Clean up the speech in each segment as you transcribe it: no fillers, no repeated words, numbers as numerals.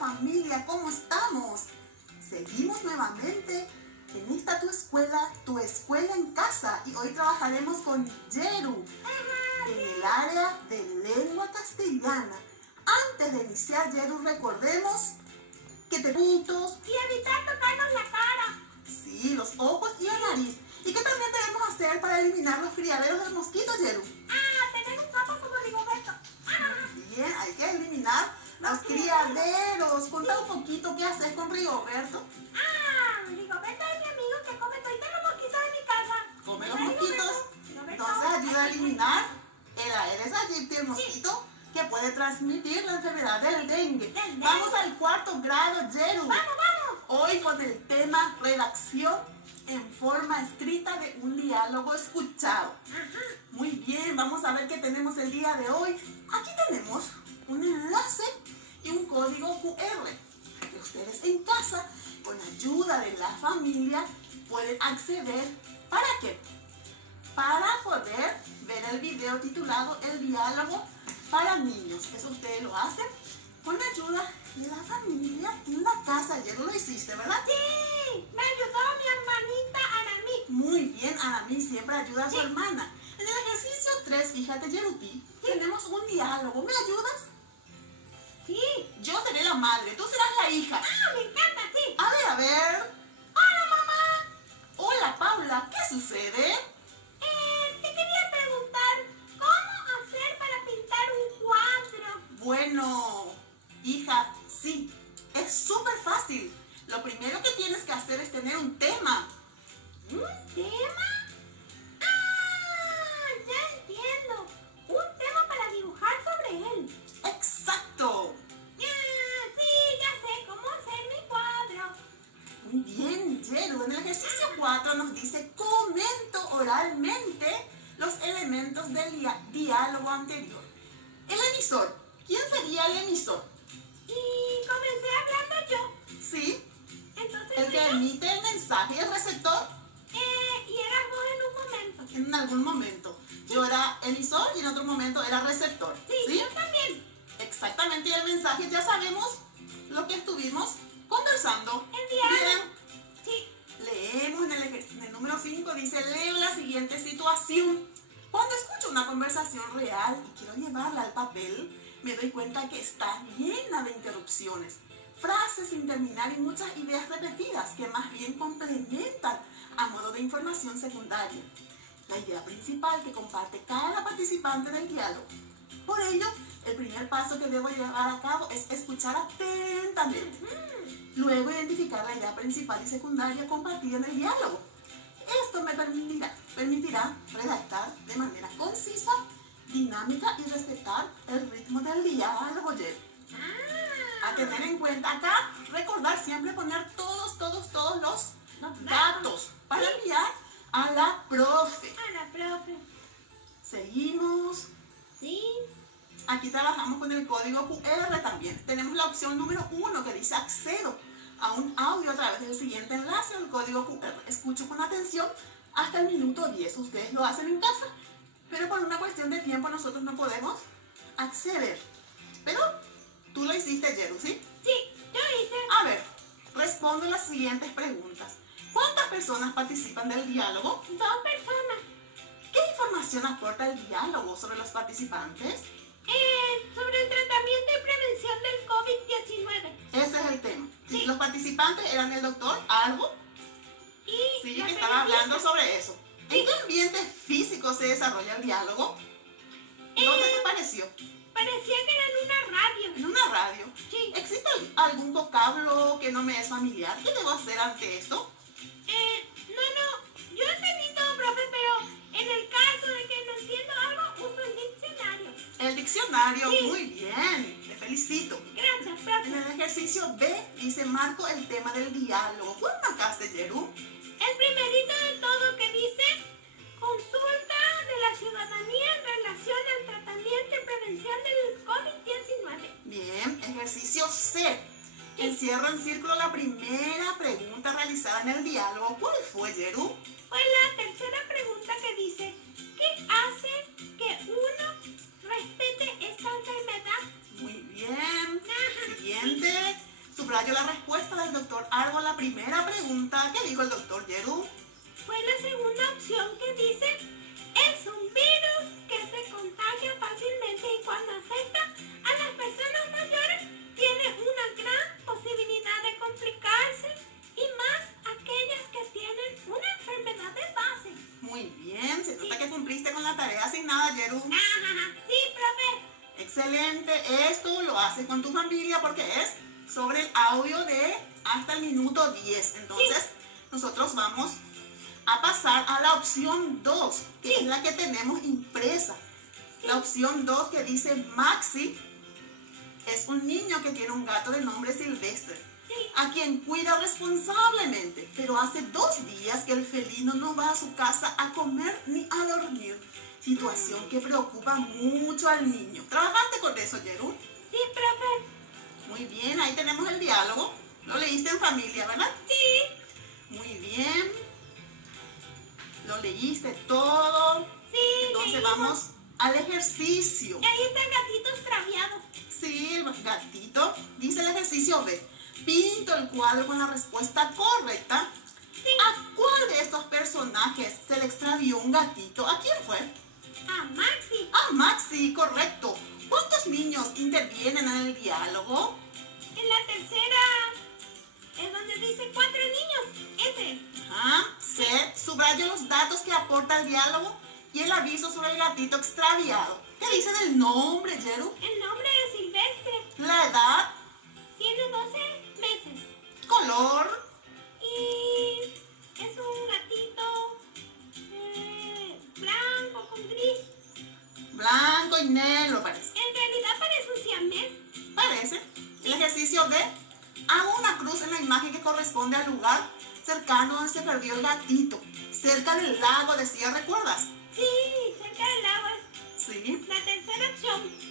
familia, ¿cómo estamos? Seguimos nuevamente en esta tu escuela en casa, y hoy trabajaremos con Yeru en el área de lengua castellana. Antes de iniciar, Yeru, recordemos que te puntos y evitar tocarnos la cara. Sí, los ojos y la nariz. ¿Y qué también debemos hacer para eliminar los criaderos del mosquito, Yeru? Tener un sapo como Rigoberto. Bien, hay que eliminar los criaderos. Cuenta un poquito qué haces con Rigoberto. Rigoberto es mi amigo que come todos los mosquitos de mi casa. Come los mosquitos. Entonces ayuda a eliminar el Aedes aegypti, el mosquito que puede transmitir la enfermedad del dengue. Vamos al 4º grado, Yeru. ¡Vamos! Hoy con el tema redacción en forma escrita de un diálogo escuchado. Muy bien, vamos a ver qué tenemos el día de hoy. Aquí tenemos un enlace y un código QR que ustedes en casa, con ayuda de la familia, pueden acceder. ¿Para qué? Para poder ver el video titulado El diálogo para niños. Eso ustedes lo hacen con ayuda de la familia en la casa. Ayer lo hiciste, ¿verdad? Sí, me ayudó mi hermanita Aramí. Muy bien, Aramí siempre ayuda a su hermana. En el ejercicio 3, fíjate, Yeruti, tenemos un diálogo. ¿Me ayudas? Sí. Yo seré la madre, tú serás la hija. Me encanta, sí. A ver. Hola, mamá. Hola, Paula, ¿qué sucede? Te quería preguntar, ¿cómo hacer para pintar un cuadro? Bueno, hija, sí, es súper fácil. Lo primero que tienes que hacer es tener un tema. ¿Un tema? Ya entiendo. Un tema para dibujar sobre él. ¡Exacto! Sí, ya sé cómo hacer mi cuadro. Muy bien, Yeru. En el ejercicio 4 nos dice: comento oralmente los elementos del diálogo anterior. El emisor. ¿Quién sería el emisor? Y comencé hablando yo. Sí, Entonces el que emite el mensaje. ¿Y el receptor? y eras vos en un momento. En algún momento. Yo era emisor y en otro momento era receptor. Sí, yo también. Exactamente, y el mensaje ya sabemos lo que estuvimos conversando. El diálogo. Bien. Sí. Leemos en el número 5, dice: leo la siguiente situación. Cuando escucho una conversación real y quiero llevarla al papel, me doy cuenta que está llena de interrupciones, frases sin terminar y muchas ideas repetidas que más bien complementan a modo de información secundaria la idea principal que comparte cada participante del diálogo. Por ello, el primer paso que debo llevar a cabo es escuchar atentamente. Luego identificar la idea principal y secundaria compartida en el diálogo. Esto me permitirá redactar de manera concisa, dinámica y respetar el ritmo del diálogo. A tener en cuenta acá, recordar siempre poner todos los datos para enviar a la profe. A la profe. Seguimos. Sí. Aquí trabajamos con el código QR también. Tenemos la opción número 1 que dice: accedo a un audio a través del siguiente enlace, el código QR. Escucho con atención hasta el minuto 10. Ustedes lo hacen en casa, pero por una cuestión de tiempo nosotros no podemos acceder. Pero tú lo hiciste, Yeru, ¿sí? Sí, yo hice. A ver, respondo las siguientes preguntas. ¿Cuántas personas participan del diálogo? 2 personas. ¿Qué información aporta el diálogo sobre los participantes? Sobre el tratamiento y prevención del COVID-19. Ese es el tema. Sí. Los participantes eran el doctor Albo. Y Sí, la que estaba periodista. hablando sobre eso. ¿En qué ambiente físico se desarrolla el diálogo? ¿Dónde te pareció? Parecía que era en una radio. En una radio. Sí. ¿Existe algún vocablo que no me es familiar? ¿Qué debo hacer ante esto? No, yo entendí todo, profe, pero en el caso de que no entiendo algo, uso el diccionario. El diccionario. Sí. Muy bien. Te felicito. Gracias, En profe. el ejercicio B dice: marco el tema del diálogo. ¿Cuál marcaste, Yeru? El primerito de todo que dice: consulta de la ciudadanía en relación al tratamiento y prevención del COVID-19. Bien. Ejercicio C. Encierro en círculo la primera pregunta realizada en el diálogo. ¿Cuál fue, Yeru? Fue la tercera pregunta que dice: ¿qué hace que uno respete esta enfermedad? Muy bien. Ajá. Siguiente. subrayo la respuesta del doctor Arbo a la primera pregunta que dijo el doctor Yeru. Fue la segunda opción que dice, es un virus que se contagia fácilmente y cuando afecta a las personas mayores tiene una gran posibilidad de complicarse y más aquellas que tienen una enfermedad de base. Muy bien, se nota que cumpliste con la tarea asignada, Yeru. Ajá, sí, profe. Excelente, esto lo haces con tu familia porque es sobre el audio de hasta el minuto 10. Entonces, nosotros vamos a pasar a la opción 2, que es la que tenemos impresa. La opción 2 que dice Maxi es un niño que tiene un gato de nombre Silvestre, a quien cuida responsablemente, pero hace 2 días que el felino no va a su casa a comer ni a dormir. Situación que preocupa mucho al niño. ¿Trabajaste con eso, Yeru? Sí, profe. Muy bien, ahí tenemos el diálogo. Lo leíste en familia, ¿verdad? Sí. Muy bien. Lo leíste todo. Sí, Entonces leímos. vamos al ejercicio. Y ahí está el gatito extraviado. Sí, el gatito. Dice el ejercicio B. Pinto el cuadro con la respuesta correcta. Sí. ¿A cuál de estos personajes se le extravió un gatito? ¿A quién fue? A Maxi. A Maxi, correcto. ¿Cuántos niños intervienen en el diálogo? En la tercera es donde dice 4 niños. Ese es. C. Subrayo los datos que aporta el diálogo y el aviso sobre el gatito extraviado. ¿Qué dice del nombre, Yeru? El nombre es Silvestre. La edad, Tiene 12 meses. color, Y es un gatito blanco con gris. blanco y negro parece. En realidad parece un siamés. Parece. El ejercicio B. Hago una cruz en la imagen que corresponde al lugar cercano donde se perdió el gatito. Cerca del lago, decía, ¿recuerdas? Sí, cerca del lago es Sí. la tercera opción.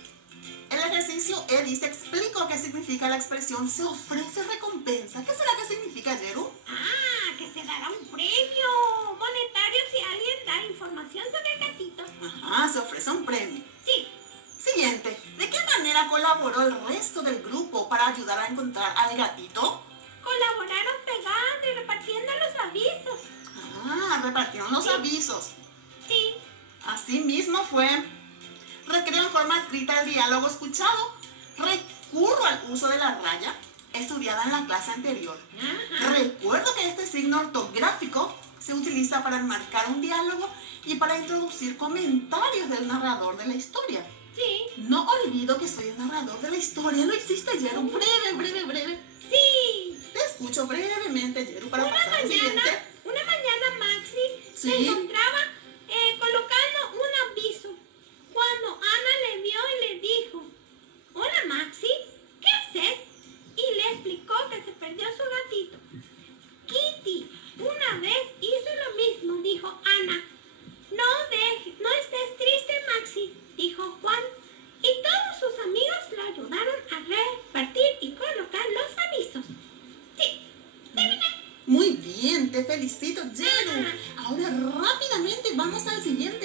El ejercicio E dice, explico qué significa la expresión se ofrece recompensa. ¿Qué será que significa, Yeru? Ah, que se dará un premio monetario si alguien da información sobre el gatito. Ajá, se ofrece un premio. Sí, Siguiente, ¿de qué manera colaboró el resto del grupo para ayudar a encontrar al gatito? colaboraron pegando y repartiendo los avisos. Repartieron los avisos. Sí, Así mismo fue. Recreo en forma escrita el diálogo escuchado. Recurro al uso de la raya estudiada en la clase anterior. ajá, Recuerdo que este signo ortográfico se utiliza para enmarcar un diálogo y para introducir comentarios del narrador de la historia. sí, No olvido que soy el narrador de la historia. Lo hiciste, Yeru. Breve. sí. Te escucho brevemente, Yeru, para Una pasar al siguiente. mañana Maxi Sí. se encontraba colocando un aviso cuando Ana le vio y le dijo, hola Maxi, ¿qué haces? Y le explicó que se perdió su gatito. Kitty una vez hizo lo mismo, dijo Ana. No estés triste Maxi, dijo Juan. Y todos sus amigos lo ayudaron a repartir y colocar los avisos. Sí, terminé. Muy bien, te felicito, Yeru. Ahora rápidamente vamos al siguiente